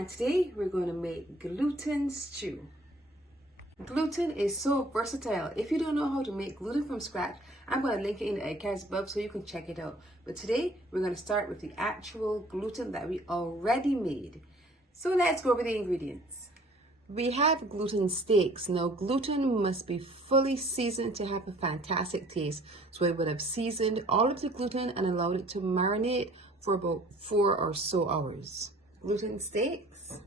and today we're going to make gluten stew. Gluten is so versatile. If you don't know how to make gluten from scratch, I'm going to link it in the egg cards above so you can check it out. But today we're going to start with the actual gluten that we already made. So let's go over the ingredients. We have gluten steaks. Now gluten must be fully seasoned to have a fantastic taste. So I would have seasoned all of the gluten and allowed it to marinate for about 4 or so hours. Gluten steaks.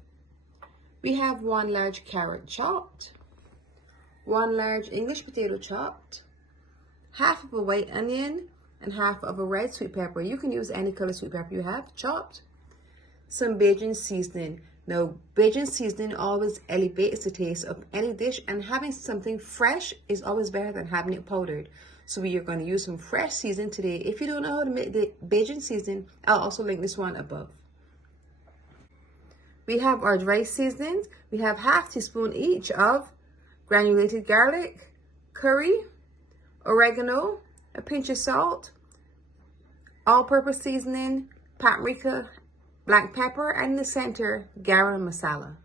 We have 1 large carrot chopped, 1 large English potato chopped, half of a white onion and half of a red sweet pepper. You can use any color sweet pepper you have chopped. Some Bajan seasoning. Now, Bajan seasoning always elevates the taste of any dish, and having something fresh is always better than having it powdered. So we are going to use some fresh seasoning today. If you don't know how to make the Bajan seasoning, I'll also link this one above. We have our dry seasonings. We have ½ teaspoon each of granulated garlic, curry, oregano, a pinch of salt, all-purpose seasoning, paprika, black pepper, and in the center, garam masala.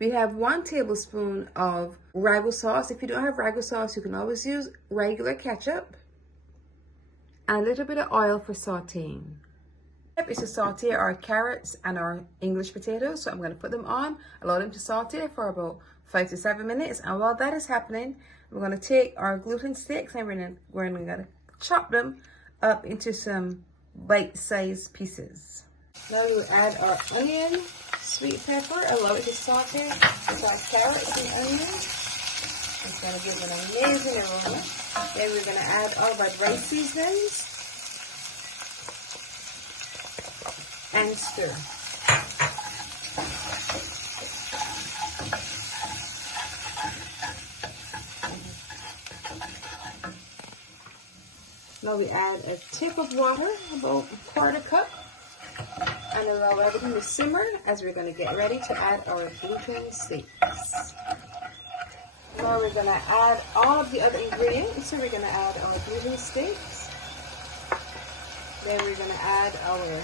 We have 1 tablespoon of ragu sauce. If you don't have ragu sauce, you can always use regular ketchup. And a little bit of oil for sauteing. Step is to saute our carrots and our English potatoes. So I'm going to put them on, allow them to saute for about 5 to 7 minutes. And while that is happening, we're going to take our gluten steaks and we're going to chop them up into some bite-sized pieces. Now we add our onion, sweet pepper, allow it to saute with our carrots and onions. It's going to give an amazing aroma. Then we're going to add all of our dry seasonings and stir. Now we add a tip of water, about 1/4 cup, and allow everything to simmer as we're going to get ready to add our gluten steaks. Now we're going to add all of the other ingredients. So we're going to add our gluten steaks. Then we're going to add our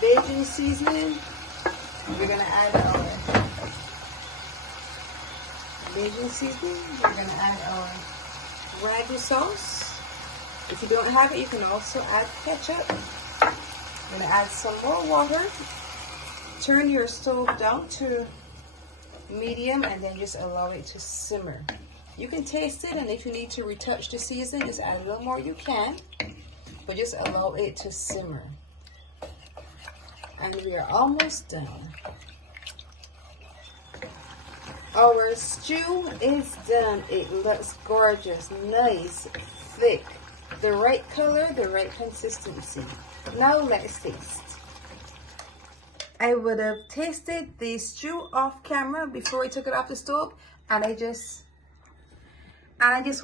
Bajan seasoning. We're going to add our Bajan seasoning. We're going to add our ragu sauce. If you don't have it, you can also add ketchup. I'm going to add some more water. Turn your stove down to medium and then just allow it to simmer. You can taste it, and if you need to retouch the seasoning, just add a little more, you can. But just allow it to simmer. And we are almost done. Our stew is done. It looks gorgeous, nice, thick. The right color, the right consistency. Now let's taste. I would have tasted the stew off camera before I took it off the stove, and I just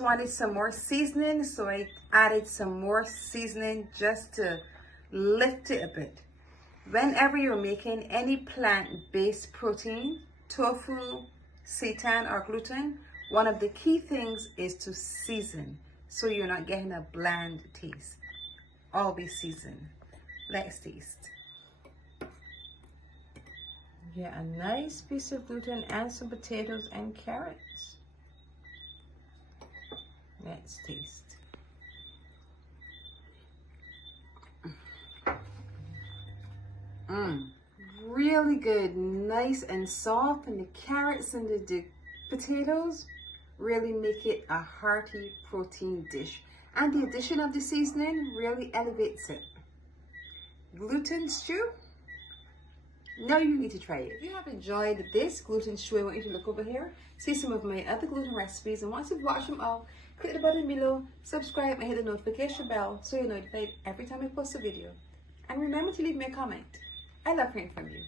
wanted some more seasoning, so I added some more seasoning just to lift it a bit. Whenever you're making any plant-based protein, tofu, seitan, or gluten, one of the key things is to season, so you're not getting a bland taste. Always season. Let's taste. Get a nice piece of gluten and some potatoes and carrots. Let's taste. Really good, nice and soft, and the carrots and the potatoes really make it a hearty protein dish, and the addition of the seasoning really elevates it. Gluten stew? Now you need to try it. If you have enjoyed this gluten stew, I want you to look over here, see some of my other gluten recipes, and once you've watched them all, click the button below, subscribe, and hit the notification bell so you're notified every time I post a video. And remember to leave me a comment. I love hearing from you.